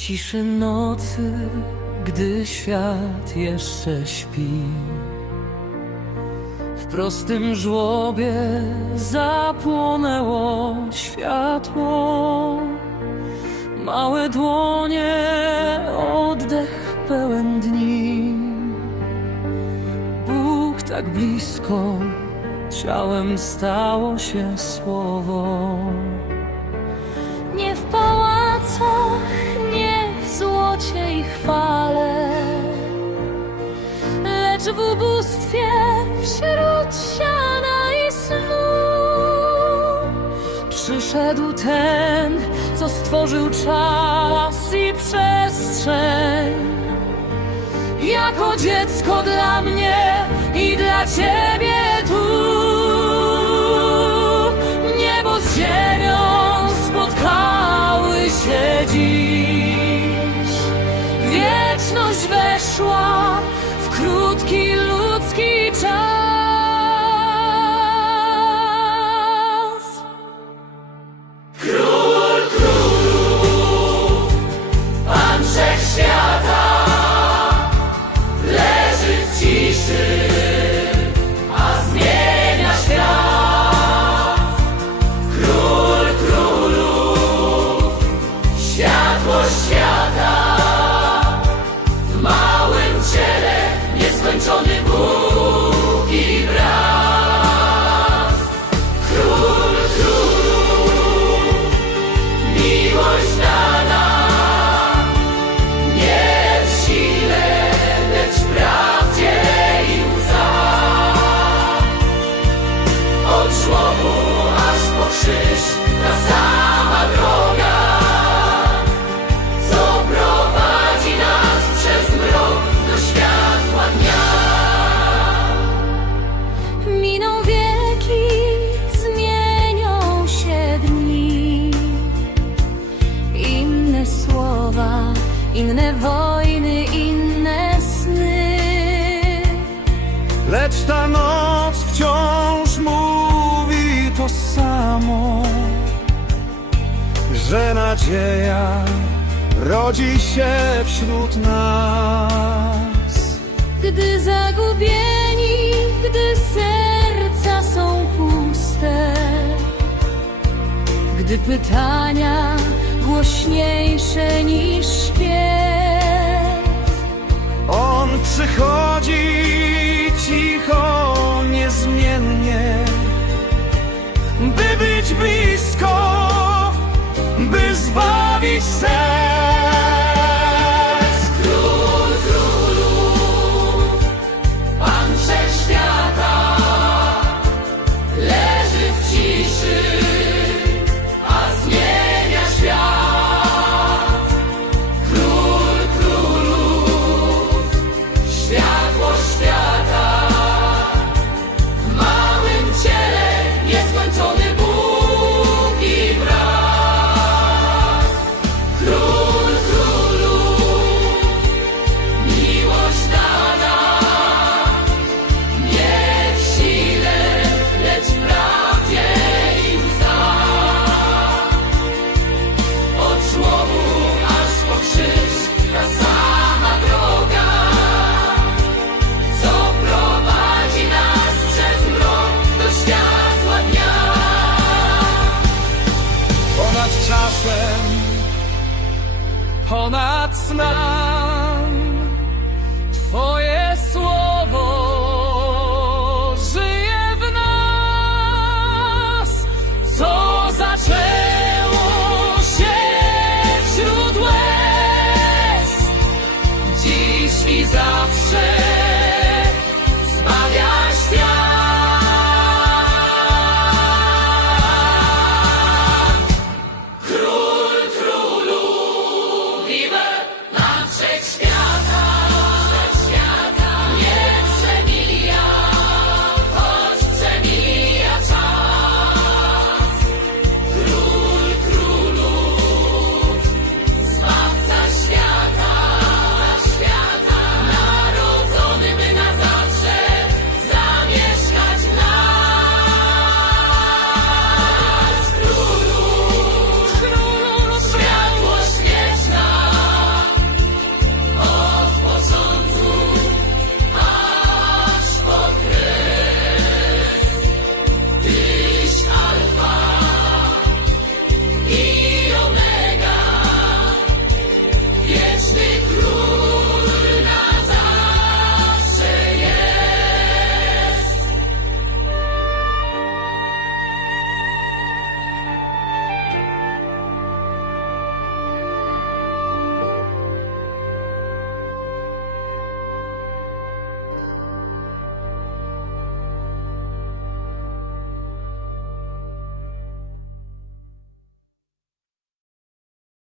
ciszy nocy, gdy świat jeszcze śpi. W prostym żłobie zapłonęło światło. Małe dłonie, oddech pełen dni. Bóg tak blisko, ciałem stało się słowo. Przyszedł ten, co stworzył czas i przestrzeń. Jako dziecko dla mnie i dla ciebie tu. Niebo z ziemią spotkały się dziś. Wieczność weszła światło inne wojny, inne sny. Lecz ta noc wciąż mówi to samo, że nadzieja rodzi się wśród nas. Gdy zagubieni, gdy serca są puste, gdy pytania głośniejsze niż śpiew. On przychodzi ponad snach.